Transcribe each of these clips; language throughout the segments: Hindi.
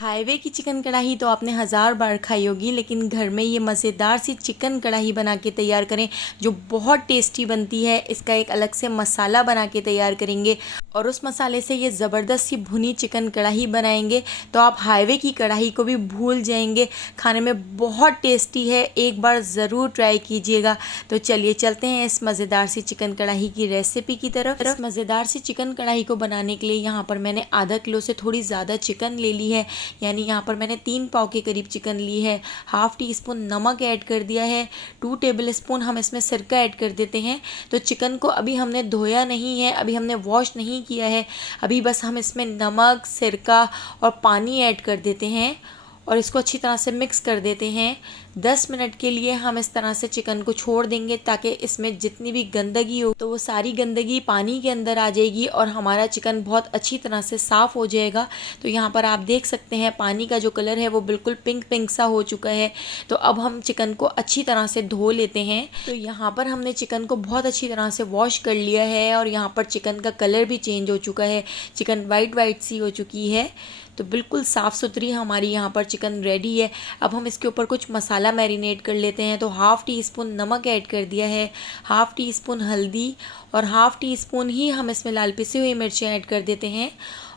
हाईवे की चिकन कढ़ाई तो आपने हज़ार बार खाई होगी, लेकिन घर में ये मज़ेदार सी चिकन कढ़ाई बना के तैयार करें जो बहुत टेस्टी बनती है। इसका एक अलग से मसाला बना के तैयार करेंगे और उस मसाले से ये ज़बरदस्त सी भुनी चिकन कढ़ाई बनाएंगे तो आप हाईवे की कढ़ाई को भी भूल जाएंगे। खाने में बहुत टेस्टी है, एक बार ज़रूर ट्राई कीजिएगा। तो चलिए चलते हैं इस मज़ेदार सी चिकन कढ़ाई की रेसिपी की तरफ। इस मज़ेदार सी चिकन कढ़ाई को बनाने के लिए यहाँ पर मैंने आधा किलो से थोड़ी ज़्यादा चिकन ले ली है, यानी यहाँ पर मैंने 3 पाव के करीब चिकन ली है। हाफ़ टी स्पून नमक ऐड कर दिया है, 2 टेबल स्पून हम इसमें सिरका ऐड कर देते हैं। तो चिकन को अभी हमने धोया नहीं है, अभी हमने वॉश नहीं किया है, अभी बस हम इसमें नमक, सिरका और पानी ऐड कर देते हैं और इसको अच्छी तरह से मिक्स कर देते हैं। 10 मिनट के लिए हम इस तरह से चिकन को छोड़ देंगे ताकि इसमें जितनी भी गंदगी हो तो वो सारी गंदगी पानी के अंदर आ जाएगी और हमारा चिकन बहुत अच्छी तरह से साफ़ हो जाएगा। तो यहाँ पर आप देख सकते हैं पानी का जो कलर है वो बिल्कुल पिंक पिंक सा हो चुका है। तो अब हम चिकन को अच्छी तरह से धो लेते हैं। तो यहाँ पर हमने चिकन को बहुत अच्छी तरह से वॉश कर लिया है और यहाँ पर चिकन का कलर भी चेंज हो चुका है, चिकन वाइट वाइट सी हो चुकी है। तो बिल्कुल साफ़ सुथरी हमारी यहाँ पर चिकन रेडी है। अब हम इसके ऊपर कुछ मसाला मैरिनेट कर लेते हैं। तो हाफ़ टी स्पून नमक ऐड कर दिया है, हाफ़ टी स्पून हल्दी और हाफ़ टी स्पून ही हम इसमें लाल पिसी हुई मिर्चें ऐड कर देते हैं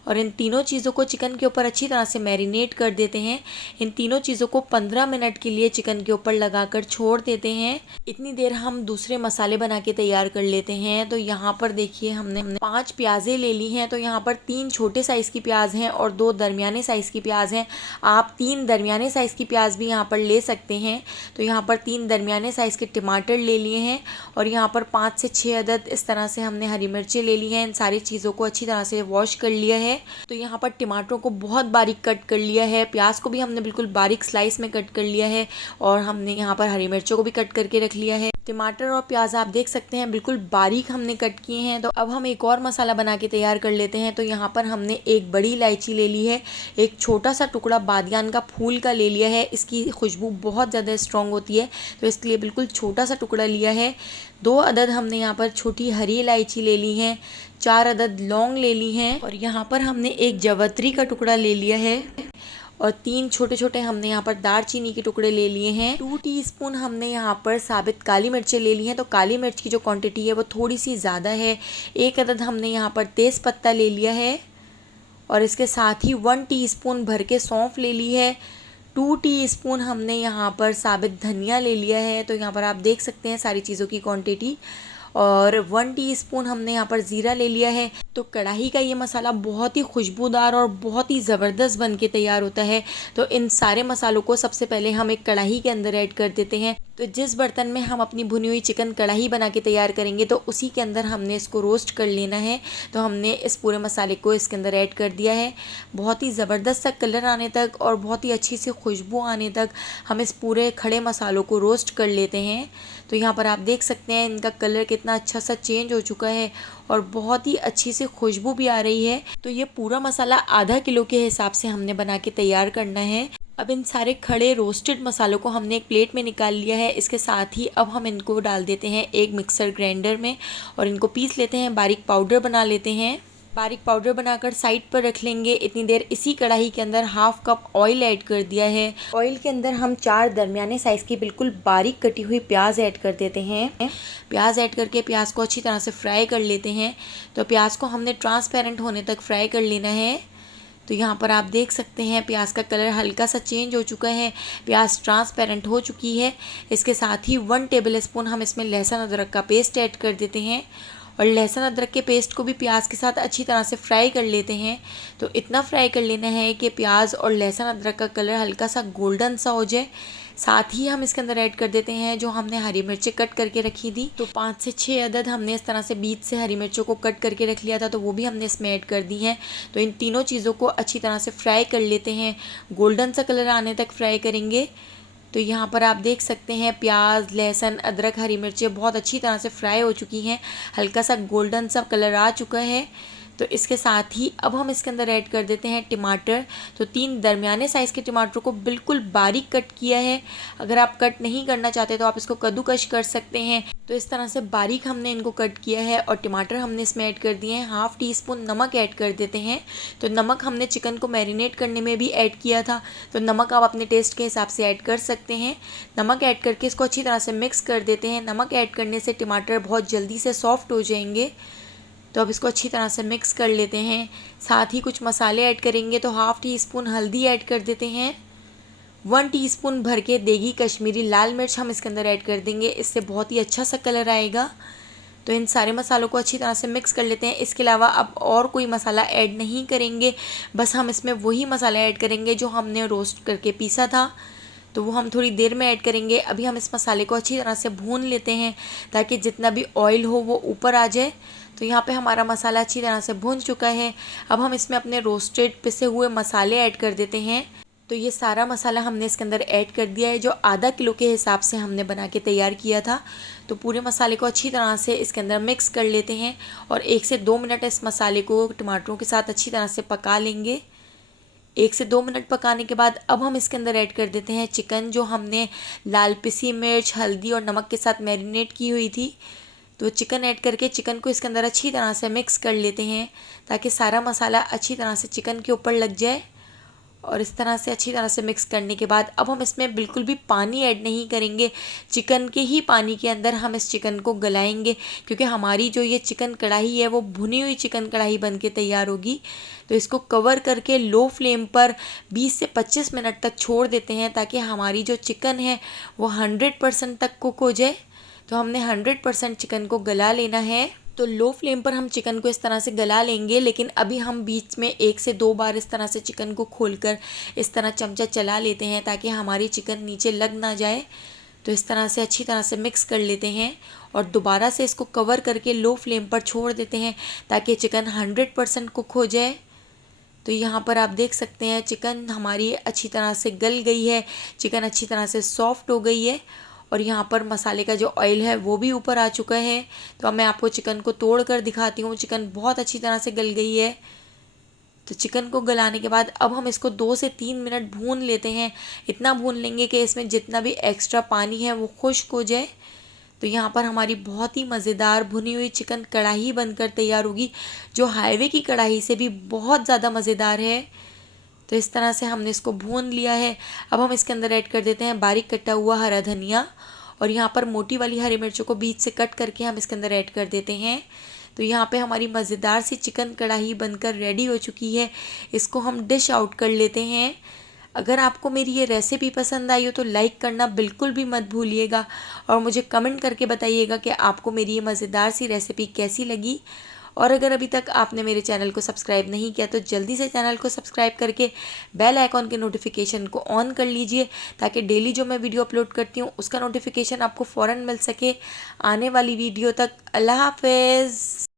और इन तीनों चीज़ों को चिकन के ऊपर अच्छी तरह से मैरिनेट कर देते हैं। इन तीनों चीज़ों को 15 मिनट के लिए चिकन के ऊपर लगाकर छोड़ देते हैं। इतनी देर हम दूसरे मसाले बना के तैयार कर लेते हैं। तो यहाँ पर देखिए हमने 5 प्याज़ें ले ली हैं। तो यहाँ पर 3 छोटे साइज़ की प्याज हैं और 2 दरमियाने साइज़ की प्याज हैं। आप 3 दरमियाने साइज़ की प्याज भी यहाँ पर ले सकते हैं। तो यहाँ पर 3 दरमियाने साइज़ के टमाटर ले लिए हैं और यहाँ पर 5 से 6 अदद इस तरह से हमने हरी मिर्चें ले ली हैं। इन सारी चीज़ों को अच्छी तरह से वॉश कर लिया है। तो यहाँ पर टमाटरों को बहुत बारीक कट कर लिया है, प्याज को भी हमने बिल्कुल बारीक स्लाइस में कट कर लिया है और हमने यहाँ पर हरी मिर्चों को भी कट करके रख लिया है। टमाटर और प्याज आप देख सकते हैं बिल्कुल बारीक हमने कट किए हैं। तो अब हम एक और मसाला बना के तैयार कर लेते हैं। तो यहाँ पर हमने एक बड़ी इलायची ले ली है, एक छोटा सा टुकड़ा बादियान का फूल का ले लिया है। इसकी खुशबू बहुत ज़्यादा स्ट्रॉन्ग होती है तो इसके लिए बिल्कुल छोटा सा टुकड़ा लिया है। 2 अदद हमने यहाँ पर छोटी हरी इलायची ले ली हैं, 4 अदद लौंग ले ली हैं और यहाँ पर हमने एक जवत्री का टुकड़ा ले लिया है और 3 छोटे छोटे हमने यहाँ पर दालचीनी के टुकड़े ले लिए हैं। 2 टीस्पून हमने यहाँ पर साबित काली मिर्चें ले ली हैं। तो काली मिर्च की जो क्वांटिटी है वो थोड़ी सी ज़्यादा है। 1 अदद हमने यहाँ पर तेज़ पत्ता ले लिया है और इसके साथ ही 1 टीस्पून भर के सौंफ ले ली है। 2 टीस्पून हमने यहाँ पर साबित धनिया ले लिया है। तो यहाँ पर आप देख सकते हैं सारी चीज़ों की क्वांटिटी और 1 टीस्पून हमने यहाँ पर ज़ीरा ले लिया है। तो कढ़ाई का ये मसाला बहुत ही खुशबूदार और बहुत ही ज़बरदस्त बन के तैयार होता है। तो इन सारे मसालों को सबसे पहले हम एक कढ़ाई के अंदर ऐड कर देते हैं। तो जिस बर्तन में हम अपनी भुनी हुई चिकन कढ़ाई बना के तैयार करेंगे तो उसी के अंदर हमने इसको रोस्ट कर लेना है। तो हमने इस पूरे मसाले को इसके अंदर ऐड कर दिया है। बहुत ही ज़बरदस्त सा कलर आने तक और बहुत ही अच्छी सी खुशबू आने तक हम इस पूरे खड़े मसालों को रोस्ट कर लेते हैं। तो यहाँ पर आप देख सकते हैं इनका कलर कितना अच्छा सा चेंज हो चुका है और बहुत ही अच्छी सी खुशबू भी आ रही है। तो ये पूरा मसाला आधा किलो के हिसाब से हमने बना के तैयार करना है। अब इन सारे खड़े रोस्टेड मसालों को हमने एक प्लेट में निकाल लिया है। इसके साथ ही अब हम इनको डाल देते हैं एक मिक्सर ग्राइंडर में और इनको पीस लेते हैं, बारीक पाउडर बना लेते हैं। बारीक पाउडर बनाकर साइड पर रख लेंगे। इतनी देर इसी कढ़ाई के अंदर हाफ कप ऑयल ऐड कर दिया है। ऑयल के अंदर हम 4 दरमियाने साइज़ की बिल्कुल बारीक कटी हुई प्याज ऐड कर देते हैं। प्याज ऐड करके प्याज को अच्छी तरह से फ्राई कर लेते हैं। तो प्याज को हमने ट्रांसपेरेंट होने तक फ्राई कर लेना है। तो यहाँ पर आप देख सकते हैं प्याज का कलर हल्का सा चेंज हो चुका है, प्याज ट्रांसपेरेंट हो चुकी है। इसके साथ ही 1 टेबल स्पून हम इसमें लहसुन अदरक का पेस्ट ऐड कर देते हैं और लहसुन अदरक के पेस्ट को भी प्याज के साथ अच्छी तरह से फ्राई कर लेते हैं। तो इतना फ्राई कर लेना है कि प्याज और लहसुन अदरक का कलर हल्का सा गोल्डन सा हो जाए। साथ ही हम इसके अंदर ऐड कर देते हैं जो हमने हरी मिर्चें कट करके रखी थी। तो 5 से 6 अदद हमने इस तरह से बीच से हरी मिर्चों को कट करके रख लिया था, तो वो भी हमने इसमें ऐड कर दी हैं। तो इन तीनों चीज़ों को अच्छी तरह से फ्राई कर लेते हैं, गोल्डन सा कलर आने तक फ्राई करेंगे। तो यहाँ पर आप देख सकते हैं प्याज, लहसुन, अदरक, हरी मिर्चें बहुत अच्छी तरह से फ्राई हो चुकी हैं, हल्का सा गोल्डन सा कलर आ चुका है। तो इसके साथ ही अब हम इसके अंदर ऐड कर देते हैं टमाटर। तो 3 दरमियाने साइज़ के टमाटर को बिल्कुल बारीक कट किया है। अगर आप कट नहीं करना चाहते तो आप इसको कद्दूकश कर सकते हैं। तो इस तरह से बारीक हमने इनको कट किया है और टमाटर हमने इसमें ऐड कर दिए हैं। हाफ़ टी स्पून नमक ऐड कर देते हैं। तो नमक हमने चिकन को मैरिनेट करने में भी ऐड किया था, तो नमक आप अपने टेस्ट के हिसाब से ऐड कर सकते हैं। नमक ऐड करके इसको अच्छी तरह से मिक्स कर देते हैं। नमक ऐड करने से टमाटर बहुत जल्दी से सॉफ्ट हो जाएंगे। तो अब इसको अच्छी तरह से मिक्स कर लेते हैं। साथ ही कुछ मसाले ऐड करेंगे। तो हाफ़ टी स्पून हल्दी ऐड कर देते हैं। 1 टीस्पून भर के देगी कश्मीरी लाल मिर्च हम इसके अंदर ऐड कर देंगे, इससे बहुत ही अच्छा सा कलर आएगा। तो इन सारे मसालों को अच्छी तरह से मिक्स कर लेते हैं। इसके अलावा अब और कोई मसाला ऐड नहीं करेंगे, बस हम इसमें वही मसाले ऐड करेंगे जो हमने रोस्ट करके पीसा था। तो वो हम थोड़ी देर में ऐड करेंगे। अभी हम इस मसाले को अच्छी तरह से भून लेते हैं ताकि जितना भी ऑयल हो वो ऊपर आ जाए। तो यहाँ पे हमारा मसाला अच्छी तरह से भून चुका है। अब हम इसमें अपने रोस्टेड पिसे हुए मसाले ऐड कर देते हैं। तो ये सारा मसाला हमने इसके अंदर ऐड कर दिया है, जो आधा किलो के हिसाब से हमने बना के तैयार किया था। तो पूरे मसाले को अच्छी तरह से इसके अंदर मिक्स कर लेते हैं और 1 से 2 मिनट इस मसाले को टमाटरों के साथ अच्छी तरह से पका लेंगे। 1 से 2 मिनट पकाने के बाद अब हम इसके अंदर ऐड कर देते हैं चिकन, जो हमने लाल पिसी मिर्च, हल्दी और नमक के साथ मैरिनेट की हुई थी। तो चिकन ऐड करके चिकन को इसके अंदर अच्छी तरह से मिक्स कर लेते हैं ताकि सारा मसाला अच्छी तरह से चिकन के ऊपर लग जाए। और इस तरह से अच्छी तरह से मिक्स करने के बाद अब हम इसमें बिल्कुल भी पानी ऐड नहीं करेंगे। चिकन के ही पानी के अंदर हम इस चिकन को गलाएंगे, क्योंकि हमारी जो ये चिकन कढ़ाई है वो भुनी हुई चिकन कढ़ाई बन के तैयार होगी। तो इसको कवर करके लो फ्लेम पर 20 से 25 मिनट तक छोड़ देते हैं ताकि हमारी जो चिकन है वो 100% तक कुक हो जाए। तो हमने 100% चिकन को गला लेना है। तो लो फ्लेम पर हम चिकन को इस तरह से गला लेंगे, लेकिन अभी हम बीच में 1 से 2 बार इस तरह से चिकन को खोलकर इस तरह चमचा चला लेते हैं ताकि हमारी चिकन नीचे लग ना जाए। तो इस तरह से अच्छी तरह से मिक्स कर लेते हैं और दोबारा से इसको कवर करके लो फ्लेम पर छोड़ देते हैं ताकि चिकन 100% कुक हो जाए। तो यहाँ पर आप देख सकते हैं चिकन हमारी अच्छी तरह से गल गई है, चिकन अच्छी तरह से सॉफ्ट हो गई है और यहाँ पर मसाले का जो ऑयल है वो भी ऊपर आ चुका है। तो अब मैं आपको चिकन को तोड़ कर दिखाती हूँ। चिकन बहुत अच्छी तरह से गल गई है। तो चिकन को गलाने के बाद अब हम इसको 2 से 3 मिनट भून लेते हैं। इतना भून लेंगे कि इसमें जितना भी एक्स्ट्रा पानी है वो खुश्क हो जाए। तो यहाँ पर हमारी बहुत ही मज़ेदार भुनी हुई चिकन कढ़ाई बनकर तैयार होगी, जो हाईवे की कढ़ाई से भी बहुत ज़्यादा मज़ेदार है। तो इस तरह से हमने इसको भून लिया है। अब हम इसके अंदर ऐड कर देते हैं बारीक कटा हुआ हरा धनिया और यहाँ पर मोटी वाली हरी मिर्चों को बीच से कट करके हम इसके अंदर ऐड कर देते हैं। तो यहाँ पे हमारी मज़ेदार सी चिकन कढ़ाई बनकर रेडी हो चुकी है। इसको हम डिश आउट कर लेते हैं। अगर आपको मेरी ये रेसिपी पसंद आई हो तो लाइक करना बिल्कुल भी मत भूलिएगा और मुझे कमेंट करके बताइएगा कि आपको मेरी ये मज़ेदार सी रेसिपी कैसी लगी। और अगर अभी तक आपने मेरे चैनल को सब्सक्राइब नहीं किया तो जल्दी से चैनल को सब्सक्राइब करके बेल आइकॉन के नोटिफिकेशन को ऑन कर लीजिए ताकि डेली जो मैं वीडियो अपलोड करती हूँ उसका नोटिफिकेशन आपको फ़ौरन मिल सके आने वाली वीडियो तक। अल्लाह हाफ़िज़।